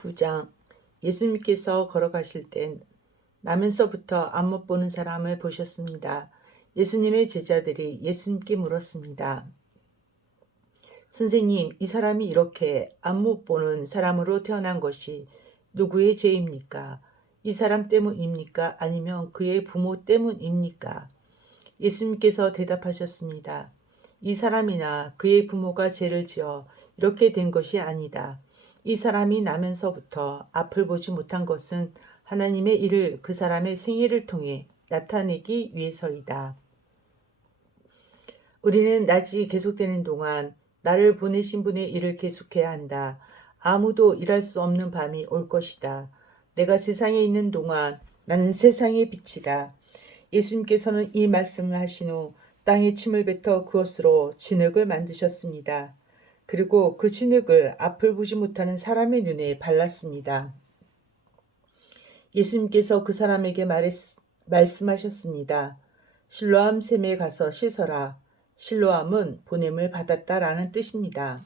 9장. 예수님께서 걸어가실 땐 나면서부터 안못 보는 사람을 보셨습니다. 예수님의 제자들이 예수님께 물었습니다. 선생님, 이 사람이 이렇게 안못 보는 사람으로 태어난 것이 누구의 죄입니까? 이 사람 때문입니까? 아니면 그의 부모 때문입니까? 예수님께서 대답하셨습니다. 이 사람이나 그의 부모가 죄를 지어 이렇게 된 것이 아니다. 이 사람이 나면서부터 앞을 보지 못한 것은 하나님의 일을 그 사람의 생애를 통해 나타내기 위해서이다. 우리는 낮이 계속되는 동안 나를 보내신 분의 일을 계속해야 한다. 아무도 일할 수 없는 밤이 올 것이다. 내가 세상에 있는 동안 나는 세상의 빛이다. 예수님께서는 이 말씀을 하신 후 땅에 침을 뱉어 그것으로 진흙을 만드셨습니다. 그리고 그 진흙을 앞을 보지 못하는 사람의 눈에 발랐습니다. 예수님께서 그 사람에게 말씀하셨습니다. 실로암 샘에 가서 씻어라. 실로암은 보냄을 받았다라는 뜻입니다.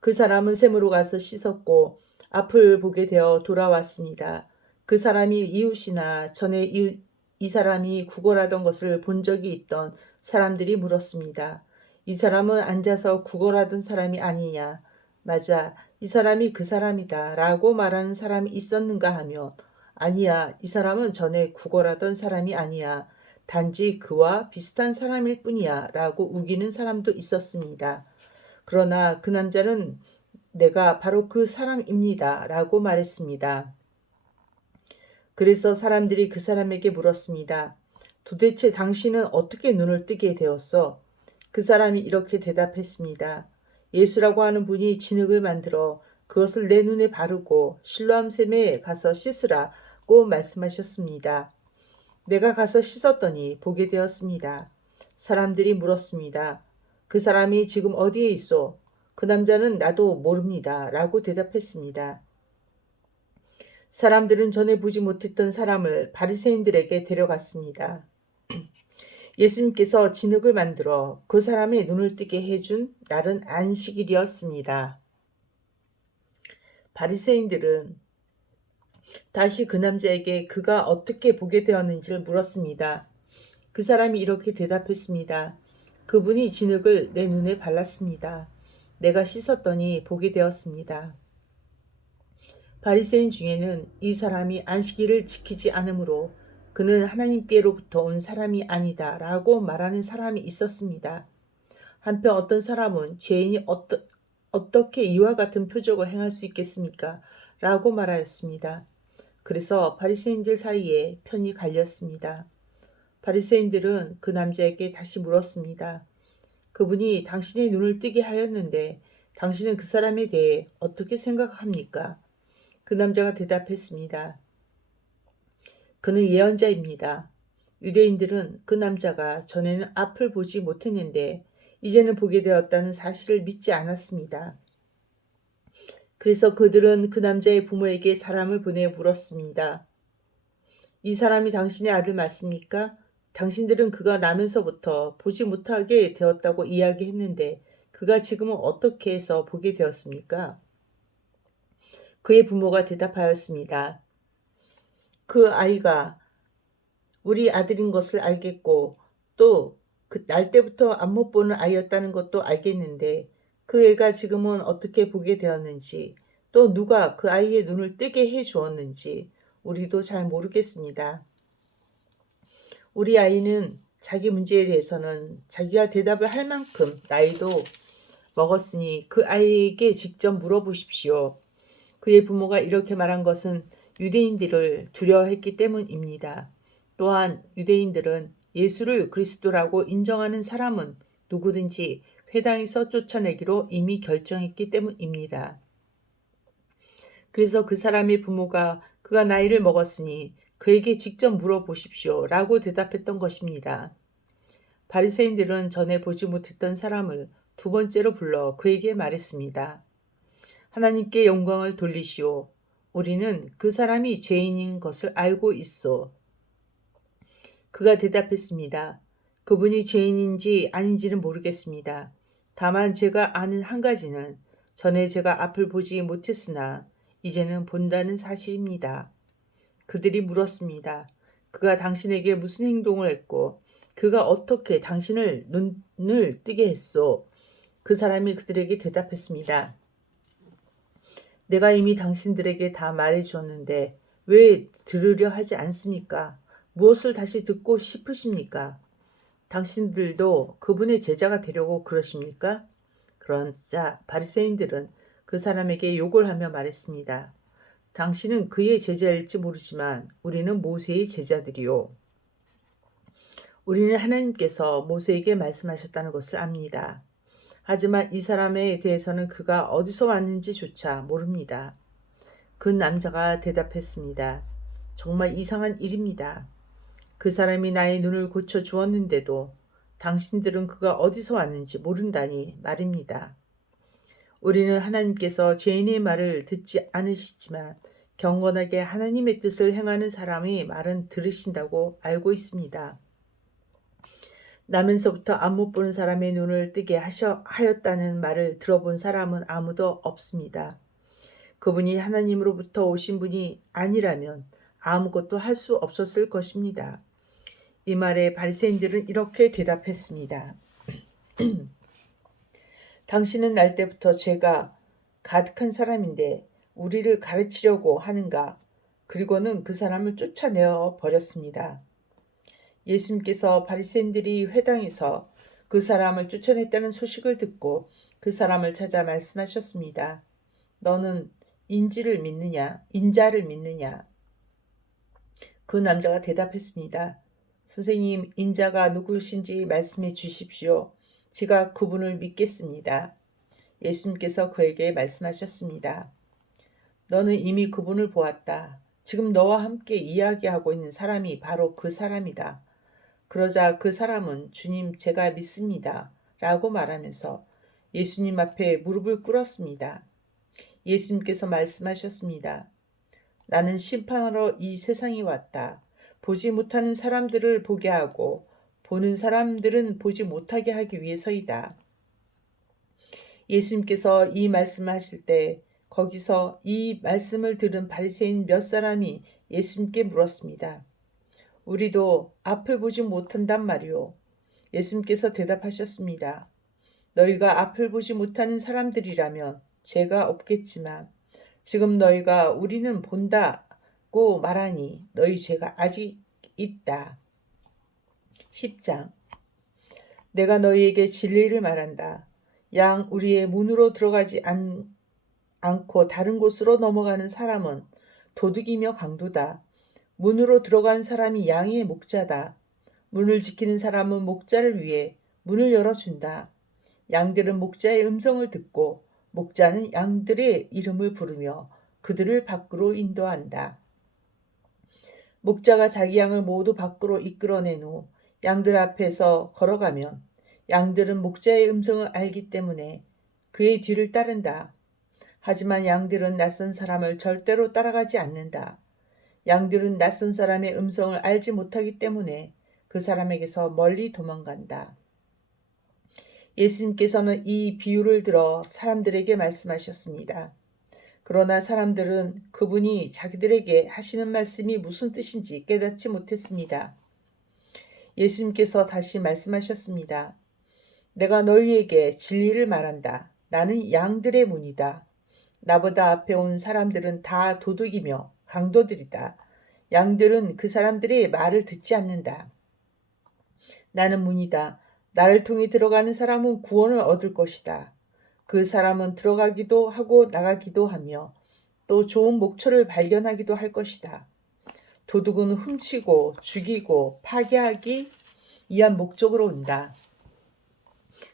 그 사람은 샘으로 가서 씻었고 앞을 보게 되어 돌아왔습니다. 그 사람이 이웃이나 전에 이 사람이 구걸하던 것을 본 적이 있던 사람들이 물었습니다. 이 사람은 앉아서 구걸하던 사람이 아니냐? 맞아, 이 사람이 그 사람이다 라고 말하는 사람이 있었는가 하며 아니야, 이 사람은 전에 구걸하던 사람이 아니야. 단지 그와 비슷한 사람일 뿐이야 라고 우기는 사람도 있었습니다. 그러나 그 남자는 내가 바로 그 사람입니다 라고 말했습니다. 그래서 사람들이 그 사람에게 물었습니다. 도대체 당신은 어떻게 눈을 뜨게 되었어? 그 사람이 이렇게 대답했습니다. 예수라고 하는 분이 진흙을 만들어 그것을 내 눈에 바르고 실로암 샘에 가서 씻으라고 말씀하셨습니다. 내가 가서 씻었더니 보게 되었습니다. 사람들이 물었습니다. 그 사람이 지금 어디에 있어? 그 남자는 나도 모릅니다. 라고 대답했습니다. 사람들은 전에 보지 못했던 사람을 바리새인들에게 데려갔습니다. 예수님께서 진흙을 만들어 그 사람의 눈을 뜨게 해준 날은 안식일이었습니다. 바리새인들은 다시 그 남자에게 그가 어떻게 보게 되었는지를 물었습니다. 그 사람이 이렇게 대답했습니다. 그분이 진흙을 내 눈에 발랐습니다. 내가 씻었더니 보게 되었습니다. 바리새인 중에는 이 사람이 안식일을 지키지 않으므로 그는 하나님께로부터 온 사람이 아니다 라고 말하는 사람이 있었습니다. 한편 어떤 사람은 죄인이 어떻게 이와 같은 표적을 행할 수 있겠습니까? 라고 말하였습니다. 그래서 바리새인들 사이에 편이 갈렸습니다. 바리새인들은 그 남자에게 다시 물었습니다. 그분이 당신의 눈을 뜨게 하였는데 당신은 그 사람에 대해 어떻게 생각합니까? 그 남자가 대답했습니다. 그는 예언자입니다. 유대인들은 그 남자가 전에는 앞을 보지 못했는데 이제는 보게 되었다는 사실을 믿지 않았습니다. 그래서 그들은 그 남자의 부모에게 사람을 보내 물었습니다. 이 사람이 당신의 아들 맞습니까? 당신들은 그가 나면서부터 보지 못하게 되었다고 이야기했는데 그가 지금은 어떻게 해서 보게 되었습니까? 그의 부모가 대답하였습니다. 그 아이가 우리 아들인 것을 알겠고 또 그 날 때부터 안 못 보는 아이였다는 것도 알겠는데 그 애가 지금은 어떻게 보게 되었는지 또 누가 그 아이의 눈을 뜨게 해 주었는지 우리도 잘 모르겠습니다. 우리 아이는 자기 문제에 대해서는 자기가 대답을 할 만큼 나이도 먹었으니 그 아이에게 직접 물어보십시오. 그의 부모가 이렇게 말한 것은 유대인들을 두려워했기 때문입니다. 또한 유대인들은 예수를 그리스도라고 인정하는 사람은 누구든지 회당에서 쫓아내기로 이미 결정했기 때문입니다. 그래서 그 사람의 부모가 그가 나이를 먹었으니 그에게 직접 물어보십시오 라고 대답했던 것입니다. 바리새인들은 전에 보지 못했던 사람을 두 번째로 불러 그에게 말했습니다. 하나님께 영광을 돌리시오. 우리는 그 사람이 죄인인 것을 알고 있소. 그가 대답했습니다. 그분이 죄인인지 아닌지는 모르겠습니다. 다만 제가 아는 한 가지는 전에 제가 앞을 보지 못했으나 이제는 본다는 사실입니다. 그들이 물었습니다. 그가 당신에게 무슨 행동을 했고 그가 어떻게 당신을 눈을 뜨게 했소? 그 사람이 그들에게 대답했습니다. 내가 이미 당신들에게 다 말해 주었는데 왜 들으려 하지 않습니까? 무엇을 다시 듣고 싶으십니까? 당신들도 그분의 제자가 되려고 그러십니까? 그러자 바리새인들은 그 사람에게 욕을 하며 말했습니다. 당신은 그의 제자일지 모르지만 우리는 모세의 제자들이요. 우리는 하나님께서 모세에게 말씀하셨다는 것을 압니다. 하지만 이 사람에 대해서는 그가 어디서 왔는지조차 모릅니다. 그 남자가 대답했습니다. 정말 이상한 일입니다. 그 사람이 나의 눈을 고쳐 주었는데도 당신들은 그가 어디서 왔는지 모른다니 말입니다. 우리는 하나님께서 죄인의 말을 듣지 않으시지만 경건하게 하나님의 뜻을 행하는 사람의 말은 들으신다고 알고 있습니다. 나면서부터 안 못 보는 사람의 눈을 뜨게 하였다는 말을 들어본 사람은 아무도 없습니다. 그분이 하나님으로부터 오신 분이 아니라면 아무것도 할 수 없었을 것입니다. 이 말에 바리새인들은 이렇게 대답했습니다. 당신은 날 때부터 죄가 가득한 사람인데 우리를 가르치려고 하는가? 그리고는 그 사람을 쫓아내어 버렸습니다. 예수님께서 바리새인들이 회당에서 그 사람을 쫓아냈다는 소식을 듣고 그 사람을 찾아 말씀하셨습니다. 너는 인자를 믿느냐? 그 남자가 대답했습니다. 선생님, 인자가 누구신지 말씀해 주십시오. 제가 그분을 믿겠습니다. 예수님께서 그에게 말씀하셨습니다. 너는 이미 그분을 보았다. 지금 너와 함께 이야기하고 있는 사람이 바로 그 사람이다. 그러자 그 사람은 주님, 제가 믿습니다. 라고 말하면서 예수님 앞에 무릎을 꿇었습니다. 예수님께서 말씀하셨습니다. 나는 심판하러 이 세상에 왔다. 보지 못하는 사람들을 보게 하고 보는 사람들은 보지 못하게 하기 위해서이다. 예수님께서 이 말씀을 하실 때 거기서 이 말씀을 들은 바리새인 몇 사람이 예수님께 물었습니다. 우리도 앞을 보지 못한단 말이오. 예수님께서 대답하셨습니다. 너희가 앞을 보지 못하는 사람들이라면 죄가 없겠지만 지금 너희가 우리는 본다고 말하니 너희 죄가 아직 있다. 10장 내가 너희에게 진리를 말한다. 양 우리의 문으로 들어가지 않고 다른 곳으로 넘어가는 사람은 도둑이며 강도다. 문으로 들어가는 사람이 양의 목자다. 문을 지키는 사람은 목자를 위해 문을 열어준다. 양들은 목자의 음성을 듣고 목자는 양들의 이름을 부르며 그들을 밖으로 인도한다. 목자가 자기 양을 모두 밖으로 이끌어낸 후 양들 앞에서 걸어가면 양들은 목자의 음성을 알기 때문에 그의 뒤를 따른다. 하지만 양들은 낯선 사람을 절대로 따라가지 않는다. 양들은 낯선 사람의 음성을 알지 못하기 때문에 그 사람에게서 멀리 도망간다. 예수님께서는 이 비유를 들어 사람들에게 말씀하셨습니다. 그러나 사람들은 그분이 자기들에게 하시는 말씀이 무슨 뜻인지 깨닫지 못했습니다. 예수님께서 다시 말씀하셨습니다. 내가 너희에게 진리를 말한다. 나는 양들의 문이다. 나보다 앞에 온 사람들은 다 도둑이며 강도들이다. 양들은 그 사람들의 말을 듣지 않는다. 나는 문이다. 나를 통해 들어가는 사람은 구원을 얻을 것이다. 그 사람은 들어가기도 하고 나가기도 하며 또 좋은 목초를 발견하기도 할 것이다. 도둑은 훔치고 죽이고 파괴하기 위한 목적으로 온다.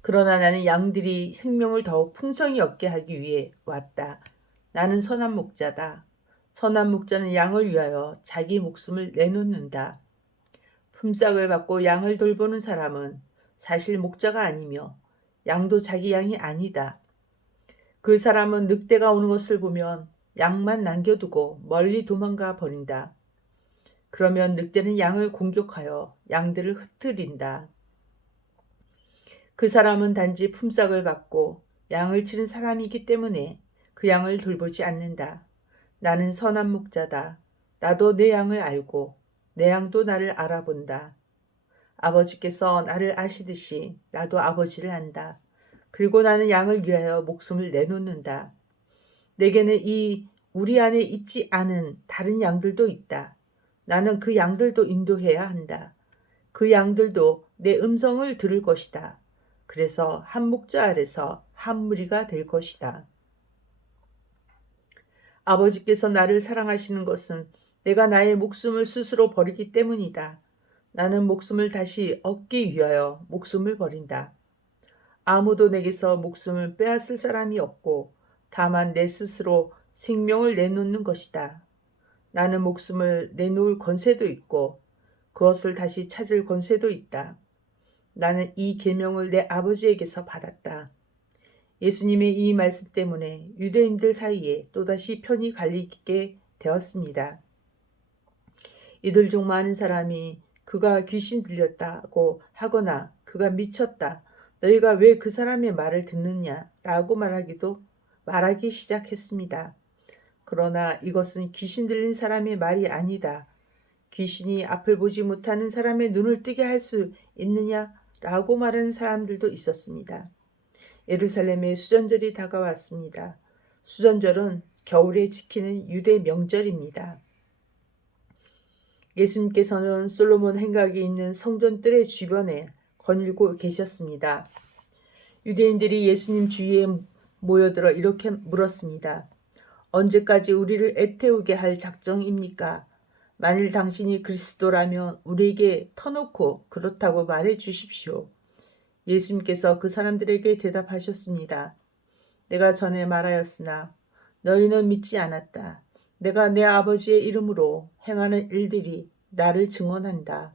그러나 나는 양들이 생명을 더욱 풍성히 얻게 하기 위해 왔다. 나는 선한 목자다. 선한 목자는 양을 위하여 자기 목숨을 내놓는다. 품삯을 받고 양을 돌보는 사람은 사실 목자가 아니며 양도 자기 양이 아니다. 그 사람은 늑대가 오는 것을 보면 양만 남겨두고 멀리 도망가 버린다. 그러면 늑대는 양을 공격하여 양들을 흩트린다. 그 사람은 단지 품삯을 받고 양을 치는 사람이기 때문에 그 양을 돌보지 않는다. 나는 선한 목자다. 나도 내 양을 알고 내 양도 나를 알아본다. 아버지께서 나를 아시듯이 나도 아버지를 안다. 그리고 나는 양을 위하여 목숨을 내놓는다. 내게는 우리 안에 있지 않은 다른 양들도 있다. 나는 그 양들도 인도해야 한다. 그 양들도 내 음성을 들을 것이다. 그래서 한 목자 아래서 한 무리가 될 것이다. 아버지께서 나를 사랑하시는 것은 내가 나의 목숨을 스스로 버리기 때문이다. 나는 목숨을 다시 얻기 위하여 목숨을 버린다. 아무도 내게서 목숨을 빼앗을 사람이 없고 다만 내 스스로 생명을 내놓는 것이다. 나는 목숨을 내놓을 권세도 있고 그것을 다시 찾을 권세도 있다. 나는 이 계명을 내 아버지에게서 받았다. 예수님의 이 말씀 때문에 유대인들 사이에 또다시 편이 갈리게 되었습니다. 이들 중 많은 사람이 그가 귀신 들렸다고 하거나 그가 미쳤다. 너희가 왜 그 사람의 말을 듣느냐라고 말하기 시작했습니다. 그러나 이것은 귀신 들린 사람의 말이 아니다. 귀신이 앞을 보지 못하는 사람의 눈을 뜨게 할 수 있느냐라고 말하는 사람들도 있었습니다. 예루살렘에 수전절이 다가왔습니다. 수전절은 겨울에 지키는 유대 명절입니다. 예수님께서는 솔로몬 행각이 있는 성전뜰의 주변에 거닐고 계셨습니다. 유대인들이 예수님 주위에 모여들어 이렇게 물었습니다. 언제까지 우리를 애태우게 할 작정입니까? 만일 당신이 그리스도라면 우리에게 터놓고 그렇다고 말해 주십시오. 예수님께서 그 사람들에게 대답하셨습니다. 내가 전에 말하였으나 너희는 믿지 않았다. 내가 내 아버지의 이름으로 행하는 일들이 나를 증언한다.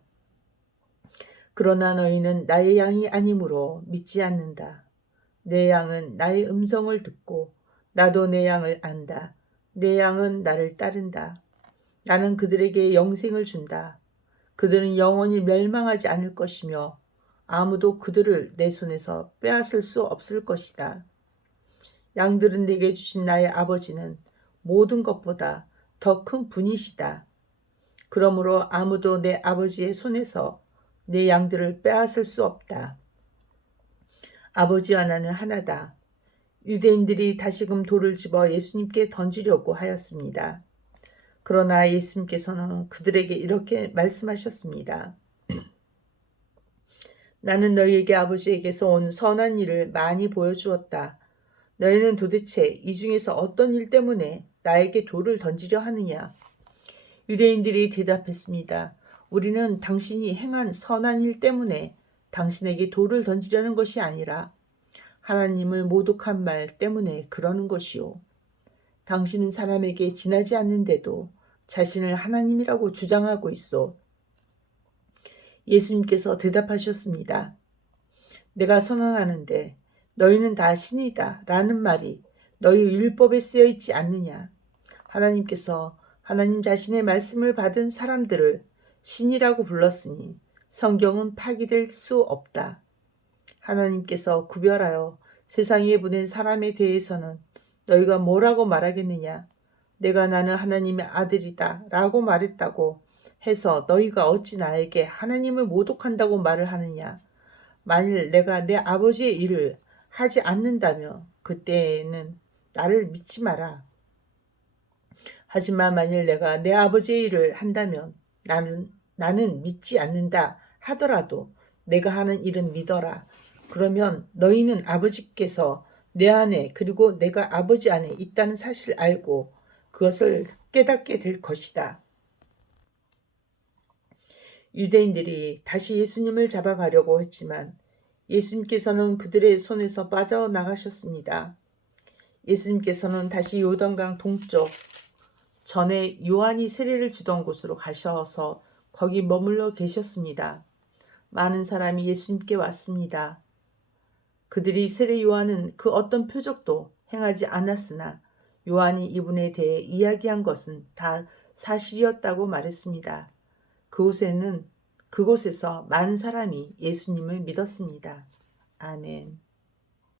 그러나 너희는 나의 양이 아니므로 믿지 않는다. 내 양은 나의 음성을 듣고 나도 내 양을 안다. 내 양은 나를 따른다. 나는 그들에게 영생을 준다. 그들은 영원히 멸망하지 않을 것이며 아무도 그들을 내 손에서 빼앗을 수 없을 것이다. 양들은 내게 주신 나의 아버지는 모든 것보다 더 큰 분이시다. 그러므로 아무도 내 아버지의 손에서 내 양들을 빼앗을 수 없다. 아버지와 나는 하나다. 유대인들이 다시금 돌을 집어 예수님께 던지려고 하였습니다. 그러나 예수님께서는 그들에게 이렇게 말씀하셨습니다. 나는 너희에게 아버지에게서 온 선한 일을 많이 보여주었다. 너희는 도대체 이 중에서 어떤 일 때문에 나에게 돌을 던지려 하느냐? 유대인들이 대답했습니다. 우리는 당신이 행한 선한 일 때문에 당신에게 돌을 던지려는 것이 아니라 하나님을 모독한 말 때문에 그러는 것이요. 당신은 사람에게 지나지 않는데도 자신을 하나님이라고 주장하고 있어. 예수님께서 대답하셨습니다. 내가 선언하는데 너희는 다 신이다 라는 말이 너희 율법에 쓰여 있지 않느냐. 하나님께서 하나님 자신의 말씀을 받은 사람들을 신이라고 불렀으니 성경은 파기될 수 없다. 하나님께서 구별하여 세상에 보낸 사람에 대해서는 너희가 뭐라고 말하겠느냐. 내가 나는 하나님의 아들이다 라고 말했다고 해서 너희가 어찌 나에게 하나님을 모독한다고 말을 하느냐. 만일 내가 내 아버지의 일을 하지 않는다면 그때는 나를 믿지 마라. 하지만 만일 내가 내 아버지의 일을 한다면 나는 믿지 않는다 하더라도 내가 하는 일은 믿어라. 그러면 너희는 아버지께서 내 안에 그리고 내가 아버지 안에 있다는 사실을 알고 그것을 깨닫게 될 것이다. 유대인들이 다시 예수님을 잡아가려고 했지만 예수님께서는 그들의 손에서 빠져나가셨습니다. 예수님께서는 다시 요단강 동쪽 전에 요한이 세례를 주던 곳으로 가셔서 거기 머물러 계셨습니다. 많은 사람이 예수님께 왔습니다. 그들이 세례 요한은 그 어떤 표적도 행하지 않았으나 요한이 이분에 대해 이야기한 것은 다 사실이었다고 말했습니다. 그곳에서 많은 사람이 예수님을 믿었습니다. 아멘.